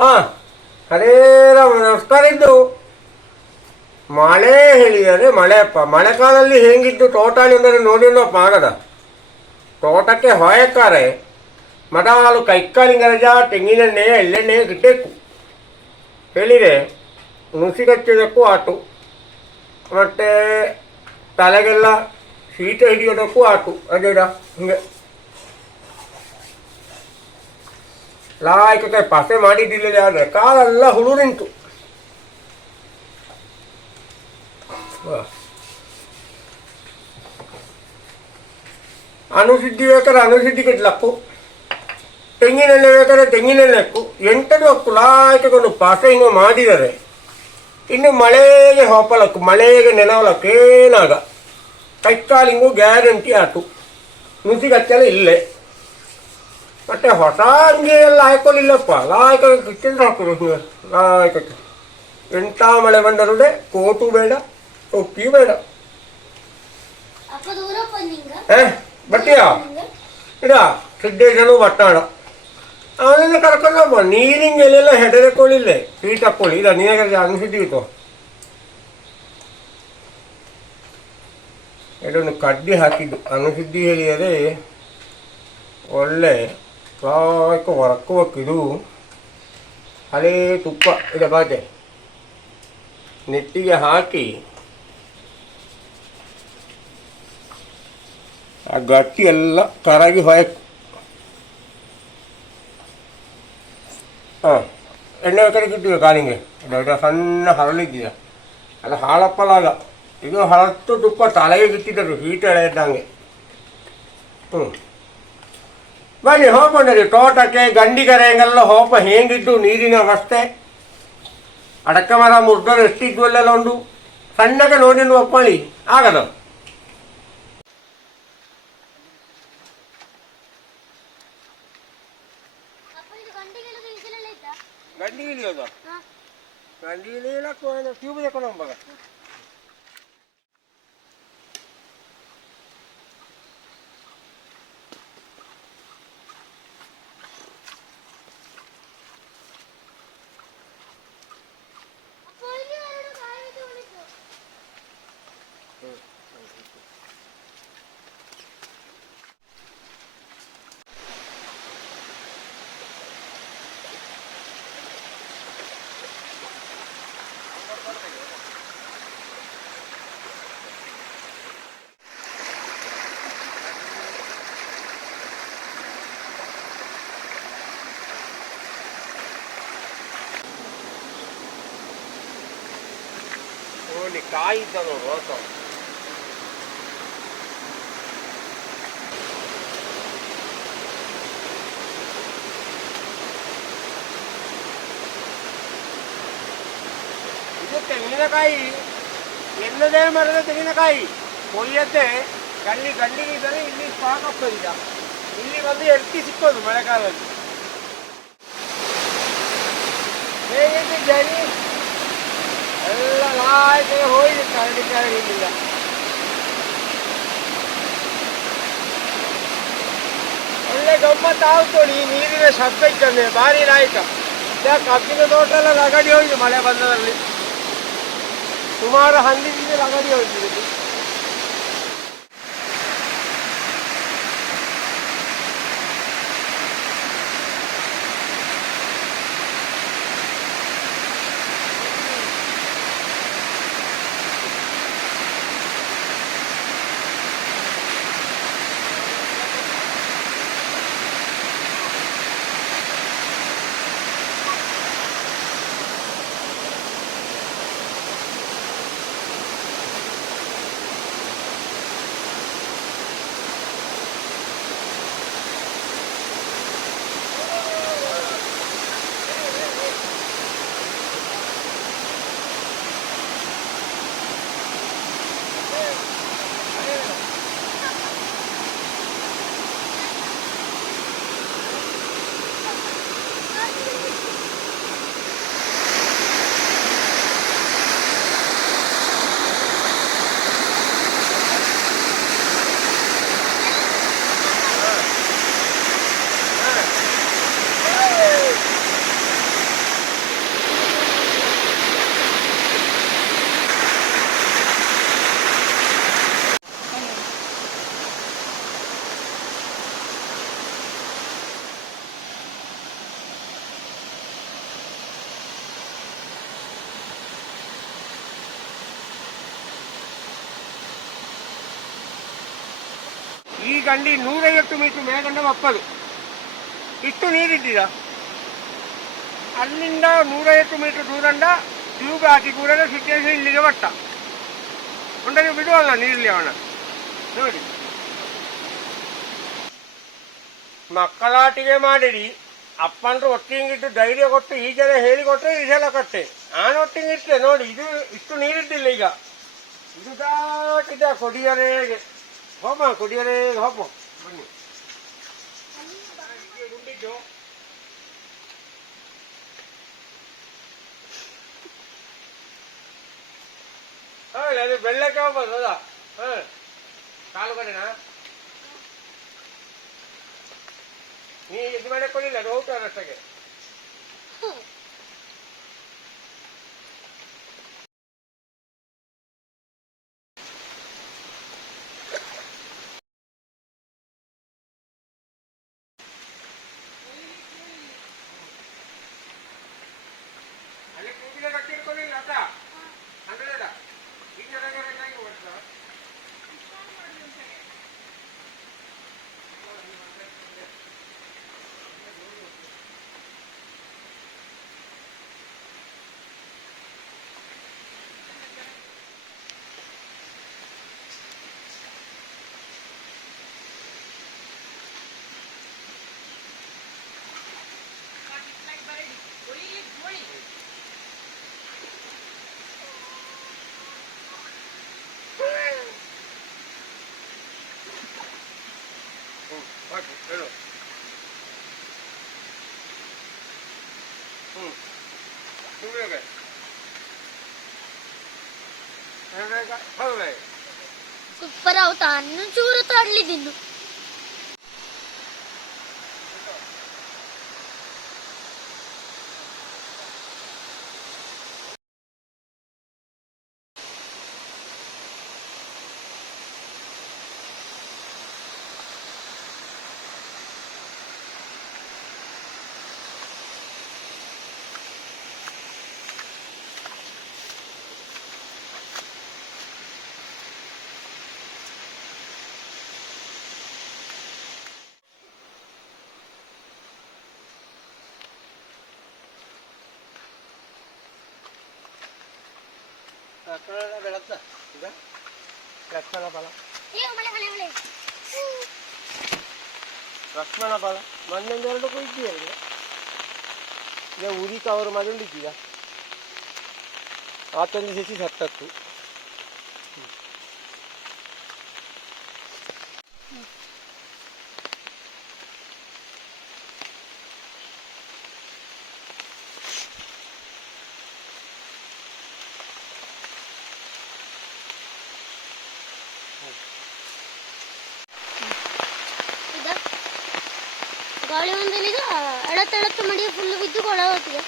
ಹಾಂ ಹರೇ ರಾಮ ನಮಸ್ಕಾರ ಇದ್ದು. ಮಳೆ ಹೇಳಿದರೆ ಮಳೆಪ್ಪ ಮಳೆಗಾಲದಲ್ಲಿ ಹೇಗಿದ್ದು ತೋಟ ಅಂದರೆ ನೋಡಿರೋ ಆಗದ ತೋಟಕ್ಕೆ ಹೊಯಕಾರೆ ಮಟಾಲು ಕೈಕಾಲಿಂಗ ರಜ, ತೆಂಗಿನೆಣ್ಣೆ, ಎಳ್ಳೆಣ್ಣೆ ಗಿಟ್ಟೇಕು ಹೇಳಿದೆ, ನುಸಿಗಚ್ಚೋದಕ್ಕೂ ಆಟು. ಮತ್ತು ತಲೆಗೆಲ್ಲ ಶೀತ ಹಿಡಿಯೋದಕ್ಕೂ ಆಟು. ಅದೇಡ ಹಿಂಗೆ. ಲಾಯ್ಕಕ್ಕೆ ಪಾಸೆ ಮಾಡಿದ್ದಿಲ್ಲ ಆದರೆ ಕಾಲೆಲ್ಲ ಹುಳು ನಿಂತು. ಅನುಸಿದ್ಧಿ ಬೇಕಾದ್ರೆ ಅನುಸಿದ್ಧಿ ಕೆಟ್ಲಕ್ಕು. ತೆಂಗಿನೆಣ್ಣೆ ಬೇಕಾದ್ರೆ ತೆಂಗಿನೆಣ್ಣೆ ಹಾಕು ಎಂಟನೇ ಹಕ್ಕು ಪಾಸೆ ಹಿಂಗೆ ಮಾಡಿದರೆ ಇನ್ನು ಮಳೆಗೆ ಹೋಪಲಕ್ಕು, ಮಳೆಗೆ ನೆನವಲಕ್ಕು ಏನಾಗ? ಕೈಕಾಲಿಂಗು ಗ್ಯಾರಂಟಿ ಆಟು ನುಸಿಗಚ್ಚಲ ಇಲ್ಲೇ. ಮತ್ತೆ ಹೊಸ ಅಂಗಿ ಎಲ್ಲ ಹಾಕೊಳ್ಳಿಲ್ಲಪ್ಪ ಲಾಯ್ಕ ಕಿಚ್ಚಂದ್ರೆ ಹಾಕೋದು ಲಾಯ್ಕಕ್ಕೆ ಎಂಥ ಮಳೆ ಬಂದರುಡೆ ಕೋಟು ಬೇಡ ಟೊಪ್ಪಿ ಬೇಡ. ಏ ಬಟ್ಟಿಯಾ? ಇಡ ಸಿದ್ದೇಶನು ಬಟ್ಟಾಡ ಅವನಿಂದ ಕರ್ಕೊಂಡಪ್ಪ ನೀರಿನ ಎಲ್ಲೆಲ್ಲ ಹೆದರಿಕೊಳ್ಳಿಲ್ಲೆ. ಫ್ರೀ ತಕ್ಕೊಳ್ಳಿ ಇಲ್ಲ ನೀರಾಗ ಅನಿಸಿದ್ದೀತು ಇದನ್ನು ಕಡ್ಡಿ ಹಾಕಿದ್ದು. ಅನುಸಿದ್ಧಿ ಹೇಳಿದರೆ ಒಳ್ಳೆ ಸಾಕು ಹೊರಕೋಕಿದು ಹಳೇ ತುಪ್ಪ ಬಾಜೆ ನೆಟ್ಟಿಗೆ ಹಾಕಿ ಆ ಗಟ್ಟಿ ಎಲ್ಲ ಕರಗಿ ಹೊಯ್ಕು ಹಾಂ ಎಣ್ಣೆ ಕಡೆಗೆ ಇಟ್ಟಿವೆ ಕಾಲಿಗೆ ದೊಡ್ಡ ಸಣ್ಣ ಹರಳಿದ್ದೀಯ ಅದು ಹಾಳಪ್ಪಲಾಗ ಇದು ಹಳತ್ತು ತುಪ್ಪ ತಲೆಗೆ ಇಟ್ಟಿದ್ದರು ಹೀಟ್ ಎಳೆದಂಗೆ ಹ್ಞೂ ಬನ್ನಿ ಹೋಗ್ಕೊಂಡ್ರಿ ತೋಟಕ್ಕೆ ಗಂಡಿಗರೆ ಹಂಗೆಲ್ಲ ಹೋಪ ಹೇಗಿದ್ದು ನೀರಿನ ಅವಸ್ಥೆ ಅಡಕ ಮರ ಮುರ್ದೋರು ಎಷ್ಟಿದ್ವು ಅಲ್ಲೆಲ್ಲ ಉಂಟು ಸಣ್ಣಗೆ ನೋಡಿ ಒಪ್ಪಳಿ ಆಗದು. ಗಂಡಿ ಇಳಿಯೋದು ಹಾ. ಗಂಡಿ ಇಳಿಯಲಕ್ಕೆ ಟ್ಯೂಬ್ ತಗೊಂಡು ಹೋಗ್ಬಾಗ ಓಲಿ ಕಾಯಿ ಇದ್ದ ನೋಡು ಹೊಸ ಇದು ತೆಂಗಿನಕಾಯಿ ಎನ್ನದೇ ಮರದ ತೆಂಗಿನಕಾಯಿ ಕೊಯ್ಯತ್ತೆ ಗಂಡಿ ಗಂಡಿಗೆ ಇದ್ದರೆ ಇಲ್ಲಿ ಸ್ಟಾಕ್ ಆಗ್ತದೆ ಈಗ ಇಲ್ಲಿ ಬಂದು ಎರ್ತಿ ಸಿಕ್ಕೋದು ಮಳೆಗಾಲದಲ್ಲಿ ಹೇಗಿದೆ ಜರಿ ಎಲ್ಲ ಲಾಯ್ಕೆ ಹೋಯ್ತು ಕರಡಿ ಕರಡಿಲ್ಲ ಒಳ್ಳೆ ಗಮ್ಮತ್ತು ಆಗ್ತೋಡಿ ಈ ನೀರಿನ ಶಬ್ದ ಇತ್ತಂದ್ರೆ ಭಾರಿ ನಾಯಕ ಯಾಕೆ ಕಬ್ಬಿನ ತೋಟ ಎಲ್ಲ ಲಗಡಿ ಹೋಯ್ತು ಮಳೆ ಬಂದದಲ್ಲಿ ಸುಮಾರು ಹಂದಿದಿಂದ ಲಗಡಿ ಹೋಯ್ತು ಇಲ್ಲಿ. ಗಂಡಿ ನೂರೈವತ್ತು ಮೀಟರ್ ಮೇಲ್ಗಂಡ ಒಪ್ಪದು. ಇಷ್ಟು ನೀರಿದ್ದೀರಾ ಅಲ್ಲಿಂದ ನೂರೈವತ್ತು ಮೀಟರ್ ದೂರಂಡ ಟ್ಯೂಬ್ ಹಾಕಿ ಕೂಡ ಸಿಚುವೇಶನ್ ಇಲ್ಲಿಗೆ ಬಟ್ಟ ಒಂದಕ್ಕೆ ಬಿಡುವಲ್ಲ ನೀರಲ್ಲಿ ಅವನ? ನೋಡಿ. ಮಕ್ಕಳಾಟಿಗೆ ಮಾಡಿರಿ. ಅಪ್ಪಂದ್ರು ಒಟ್ಟಿಂಗಿಟ್ಟು ಧೈರ್ಯ ಕೊಟ್ಟು ಈ ಜನ ಹೇಳಿಕೊಟ್ರೆ ಈ ಸಲ ಕಟ್ಟೆ ನಾನು ಒಟ್ಟಿಂಗಿಟ್ಟೆ ನೋಡಿ, ಇದು ಇಷ್ಟು ನೀರಿದ್ದಿಲ್ಲ ಈಗ. ಇದು ದಾಟಿದ ಕೊಡಿಯರೇಗೆ ಹೋಮ ಕೊಡಿಯರೇಗೆ ಹೋಮ ಬನ್ನಿ ಹೀಗೆ ಗುಂಡಿದ್ದು ಹೌದು ಅದು ಬೆಳ್ಳಕ್ಕೆ ಹೋಗ್ಬೋದು ಹೌದಾ ಹ ಕಾಲು ಕಡೆನಾ ನೀ ಇದು ಮಾಡಕ್ಕೆ ಕೊಡಲಿಲ್ಲ ಅದು ಹೋಗ್ತಾರೆ ಅಷ್ಟಕ್ಕೆ ಅಲ್ಲಿ ಕೂಗಿನ ಕಟ್ಟಿಟ್ಕೊಳ್ಳಿಲ್ಲ ಅದ ಅಂದ್ರೆ ಈಗ હમ પાકું ચલો હમ ડૂબે ગઈ ફરવે સુપર આવતા અન્ન ચૂર તોડલી દીધું വെള്ളത്ത ഇതാ ലക്ഷ്മണ ഫലം ലക്ഷ്മണ ഫലം മണ്ണിൻ്റെ അവിടെ കുഴിക്കുകയായിരുന്നു ഞാൻ ഉരി കവർ മതി ഉണ്ടിക്കുക ആറ്റൊന്ന് ചേച്ചി സത്തത്തു ಎಳತ್ತು ಎಳತ್ತು ಮಡಿ ಫುಲ್ ಬಿದ್ದು ಕೊಳ ಹೋಗ್ತಿದೆ.